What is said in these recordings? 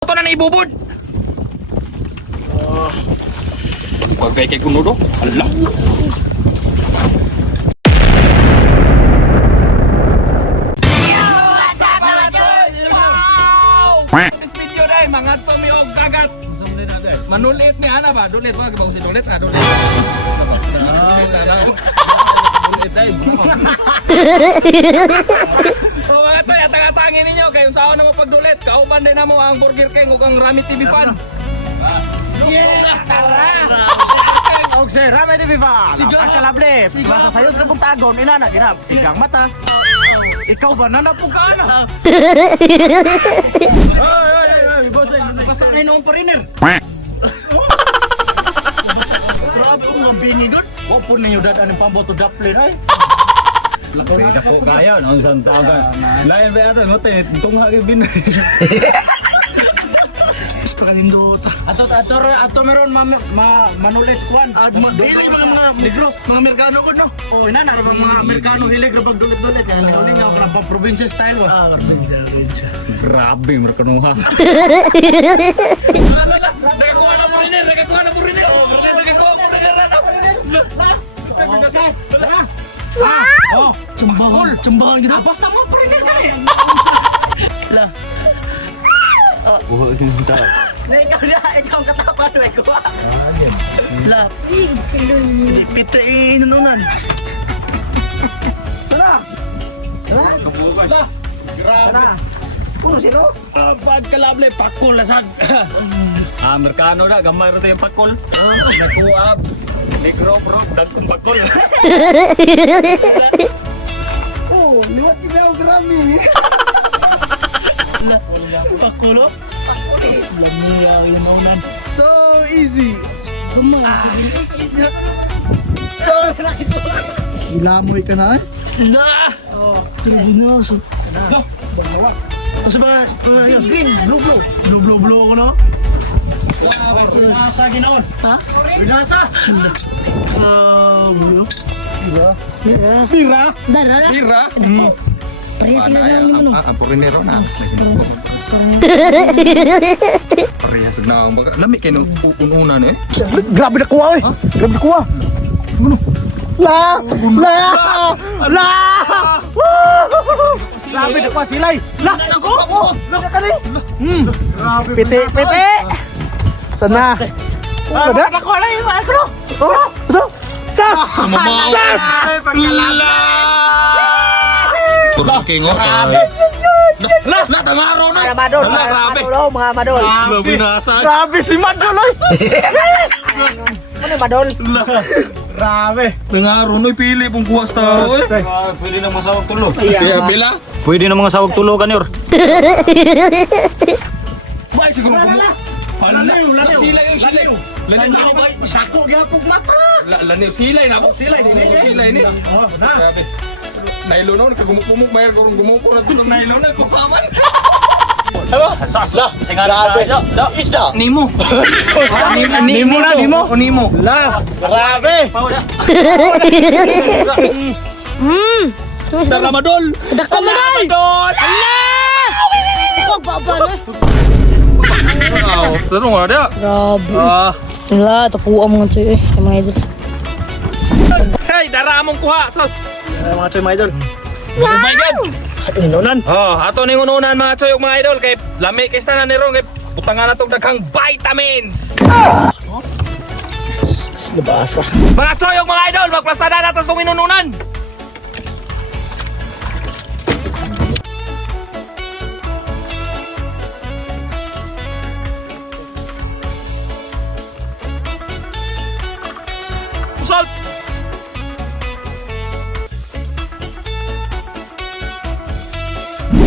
Ito na naibubod. Huwag kay kuno do. Allah. This video day mga tumiog dagat. Manulit ni ana ba? Dulit ba ba si dulit ka dulit. Dulit day. So mga to, atang-atangin ninyo kayong sao na mapagdulit. Kauban din na mo ang Burger King ug ang Rami TV fan. Yes! Tara! Og sir, Rami TV fan. Ang kalable, basta sayo sa buntagon, inana ginab. Sigang mata. Ikaw ba nanapukaan na? Ay, boss, nabasa na yung foreigner. Grabe ang mga binigod. Opo na yung dadaan ng pamboto daplin ay. Sige po kaya, noon sa tawagan. Lain ba ito, ngote, tunga kayo bin. Mas pakalindo ta. Ato meron manulit kuan. Dili mga negros, mga Amerikano ko no. Oh, ina na mga Amerikano hilig ra pagdulit-dulit kaya niuli nga ako na probinsya style wa. Ah, probinsya. Grabe, markanuha. Nagakuha na foreigner, nagakuha na foreigner. Nagakuha foreigner na. Oh, cumbahan kita. Basta mo foreigner ka eh. La. Ikaw ang katapan na ikaw. La. Pita inununan. Tara. Tara. Puro sino? Pagkalable, pakul lasag. Amerikano na, gamay rin yung pakul. Nakuha, negro bro, dagkong pakul. Oh, liwat kita ang grami. Pakulo? Lamia inunan. So easy. Ilamoy ka na eh? Na! Tribunyoso. Dalawa. Kasi ba? Green, blue ko no? Nasa ginaon. Ha? Nasa? Blue. Bira? Tira. Parehas sila lang yung ano. Foreignero na. Parehas na ang baga. Lami kayo nung upununan eh. Grabe na kuha eh. Grabe na kuha. Ano? La! Grabe na kuha silay. La! Ako! La ka ni. Piti. Sana. Ada? Nakuha na yung mga ko. Oh! Sas! Sas! La! King oh. La, tangaro na. Mga madol, mga madol. Grabe nasa. Grabe si Madol oy. Ano yung madol? Grabe. Tangaro na pili pong kuwas tao eh. Pwede na masawag tulo. Kaya bila. Pwede na mga sawag tulo kanyor. Bay siguro mo. Laniw. Sila yung sila. Laniw na bay. Sako gyapon mata. Laniw silay na ako. Silay din ako silay ni. Oh, na. Grabe. Nailunon kagumuk-gumuk mayar karong gumuko na tulong nailunon kupaman. Sas la, singara na. Isda. Nimo. Nimo na, Nimo. O Nimo. La. Grabe. Terus Sa Ramadol. Ramadol. Huwag pa ba na? Wow, terus ada. Grabe. Ah, Wala, tapuan mga tsoy eh. Yung mga idol. hey, dara among kuha sos. Mga choy mga idol. Oh my god. Inunan. Oh, ato ning ununan mga choy ug mga idol kay lami kay na niro kay butangan natong daghang vitamins. Labasa. Mga choy ug mga idol, magplasada natas tong inununan. Salt.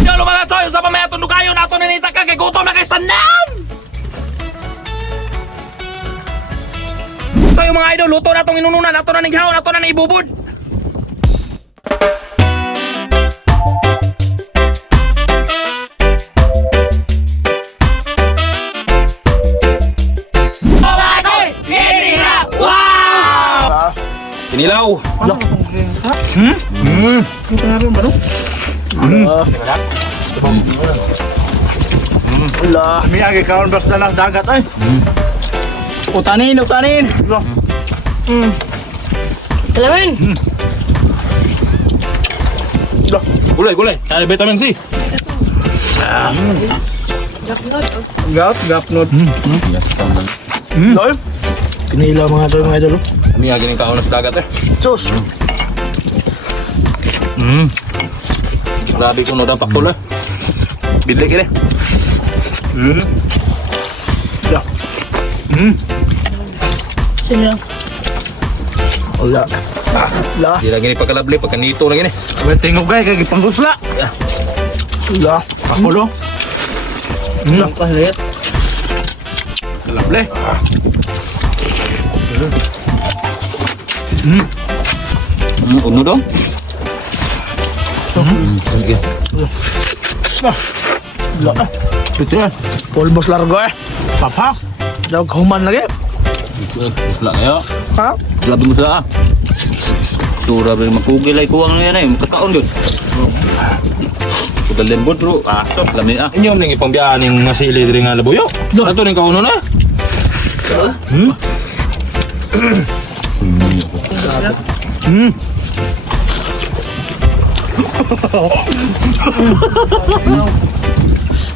Yo mga choy, sa pamaya tundo kayo nato ninita ka kay gutom na kay sanan. So yung mga idol, luto na itong inununan, ato na nighaon, ato na naibubod. Kinilaw! Ito nga rin ba no? Wala. Miyagi kaon basta lang dagat ay. Utanin. Kalamin. Gulay. Ada vitamin C. Gapnod. Loy. Kinila mga to mga idol. Kami lagi ng kaon sa dagat eh. Sus. Grabe ko no ang pakul eh. Bidli kini. Sino lang? Wala. Wala. Di lagi ni pagkalabli pagkanito lagi ni. May tingog kay kay panggusla. Wala. Pakulo. Wala pa hit. Kalabli. Uno dong. Sige. Wala. Ito yan. Pulbos largo eh. Papak. Daw kahuman lagi. Wala kayo. Ha? Labi mo sa Tura rin magkugil ay kuwang na yan ay makakaon yun. Sudah lembut bro. Sos lami ah. Inyo ning ipambiyan ning ngasili diri nga labuyo. Ato ning kauno na.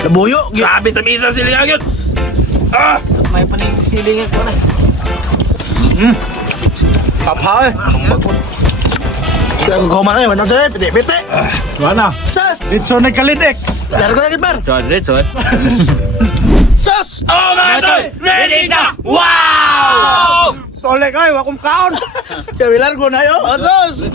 Labuyo. Grabe tabisan sila yun. May paning siling ko na. Papa eh. Kaya kahuman ay wala sa piti-piti. Wala. Sus. It's on nagkalidik. Largo lagi par. Sorry, sorry. Sus. Oh mga tol! Ready na! Wow! Tolek ay, wakong kaon. Kaya largo na yo. Sus.